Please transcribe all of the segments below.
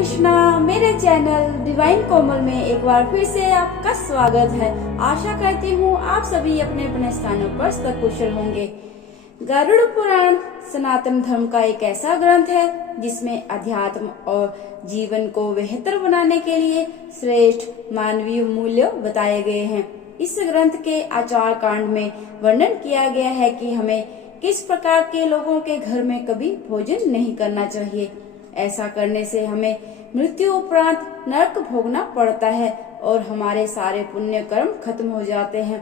कृष्णा, मेरे channel divine कोमल में एक बार फिर से आपका स्वागत है। आशा करती हूँ आप सभी अपने अपने स्थानों पर सकुशल होंगे। गरुड़ पुराण सनातन धर्म का एक ऐसा ग्रंथ है जिसमें अध्यात्म और जीवन को बेहतर बनाने के लिए श्रेष्ठ मानवीय मूल्य बताए गए हैं। इस ग्रंथ के आचार कांड में वर्णन किया गया है कि हमें किस प्रकार के लोगों के घर में कभी भोजन नहीं करना चाहिए। ऐसा करने से हमें मृत्यु उपरांत नरक भोगना पड़ता है और हमारे सारे पुण्य कर्म खत्म हो जाते हैं।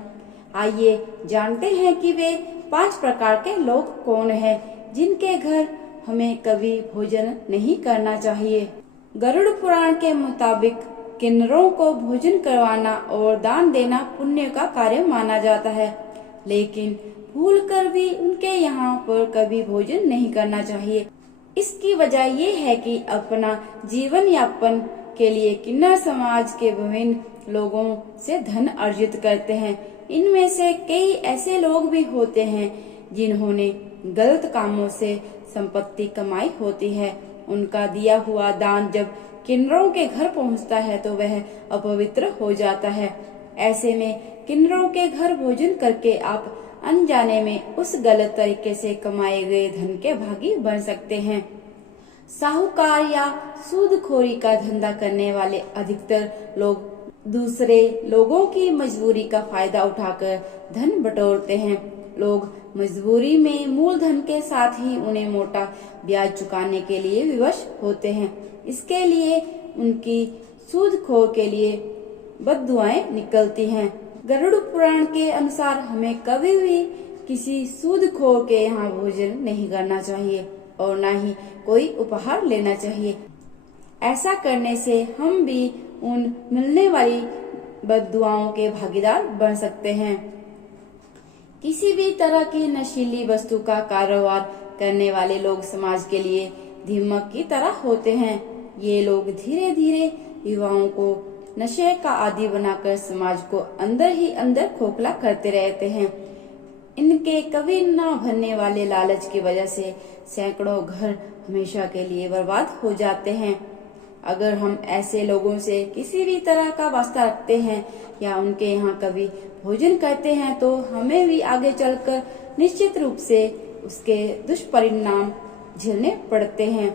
आइए जानते हैं कि वे 5 प्रकार के लोग कौन हैं जिनके घर हमें कभी भोजन नहीं करना चाहिए। गरुड़ पुराण के मुताबिक किन्नरों को भोजन करवाना और दान देना पुण्य का कार्य माना जाता है, लेकिन भूलकर भी उनके यहाँ पर कभी भोजन नहीं करना चाहिए। इसकी वजह ये है कि अपना जीवन यापन के लिए किन्नर समाज के विभिन्न लोगों से धन अर्जित करते हैं। इनमें से कई ऐसे लोग भी होते हैं जिन्होंने गलत कामों से संपत्ति कमाई होती है। उनका दिया हुआ दान जब किन्नरों के घर पहुंचता है तो वह अपवित्र हो जाता है। ऐसे में किन्नरों के घर भोजन करके आप अनजाने में उस गलत तरीके से कमाए गए धन के भागी बन सकते हैं। साहूकार या सूदखोरी का धंधा करने वाले अधिकतर लोग दूसरे लोगों की मजबूरी का फायदा उठाकर धन बटोरते हैं। लोग मजबूरी में मूलधन के साथ ही उन्हें मोटा ब्याज चुकाने के लिए विवश होते हैं। इसके लिए उनकी सूदखोर के लिए बद्दुआएं निकलती हैं। गरुड़ पुराण के अनुसार हमें कभी भी किसी सूदखोर के यहाँ भोजन नहीं करना चाहिए और न ही कोई उपहार लेना चाहिए। ऐसा करने से हम भी उन मिलने वाली बद्दुआओं के भागीदार बन सकते हैं। किसी भी तरह की नशीली वस्तु का कारोबार करने वाले लोग समाज के लिए दीमक की तरह होते हैं। ये लोग धीरे धीरे युवाओं को नशे का आदी बनाकर समाज को अंदर ही अंदर खोखला करते रहते हैं। इनके कभी न भरने वाले लालच की वजह से सैकड़ों घर हमेशा के लिए बर्बाद हो जाते हैं। अगर हम ऐसे लोगों से किसी भी तरह का वास्ता रखते हैं या उनके यहाँ कभी भोजन करते हैं तो हमें भी आगे चलकर निश्चित रूप से उसके दुष्परिणाम झेलने पड़ते हैं।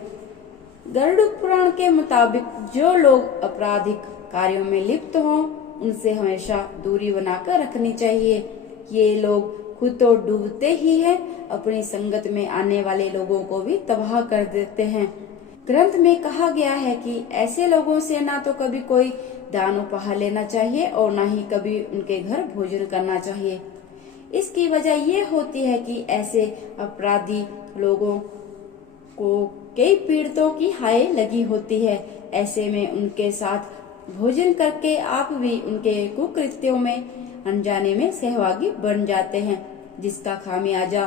गरुड़ पुराण के मुताबिक जो लोग आपराधिक कार्यों में लिप्त हों उनसे हमेशा दूरी बनाकर रखनी चाहिए। ये लोग खुद तो डूबते ही हैं, अपनी संगत में आने वाले लोगों को भी तबाह कर देते हैं। ग्रंथ में कहा गया है कि ऐसे लोगों से ना तो कभी कोई दान उपहार लेना चाहिए और ना ही कभी उनके घर भोजन करना चाहिए। इसकी वजह ये होती है कि ऐसे अपराधी लोगों को कई पीड़ितों की हाय लगी होती है। ऐसे में उनके साथ भोजन करके आप भी उनके कुकृत्यों में अनजाने में सहभागी बन जाते हैं, जिसका खामियाजा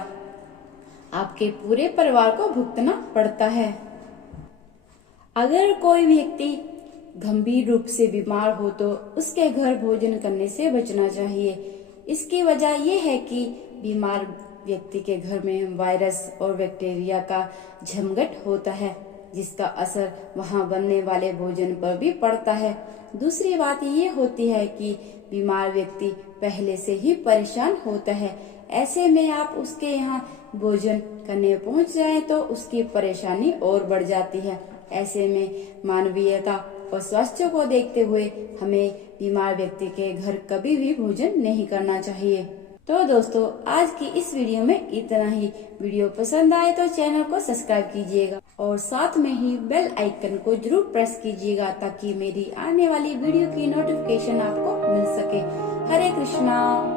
आपके पूरे परिवार को भुगतना पड़ता है। अगर कोई व्यक्ति गंभीर रूप से बीमार हो तो उसके घर भोजन करने से बचना चाहिए। इसकी वजह यह है कि बीमार व्यक्ति के घर में वायरस और बैक्टीरिया का झमघट होता है, जिसका असर वहां बनने वाले भोजन पर भी पड़ता है। दूसरी बात ये होती है कि बीमार व्यक्ति पहले से ही परेशान होता है। ऐसे में आप उसके यहाँ भोजन करने पहुँच जाएं तो उसकी परेशानी और बढ़ जाती है। ऐसे में मानवीयता और स्वास्थ्य को देखते हुए हमें बीमार व्यक्ति के घर कभी भी भोजन नहीं करना चाहिए। तो दोस्तों, आज की इस वीडियो में इतना ही। वीडियो पसंद आए तो चैनल को सब्सक्राइब कीजिएगा और साथ में ही बेल आइकन को जरूर प्रेस कीजिएगा ताकि मेरी आने वाली वीडियो की नोटिफिकेशन आपको मिल सके। हरे कृष्णा।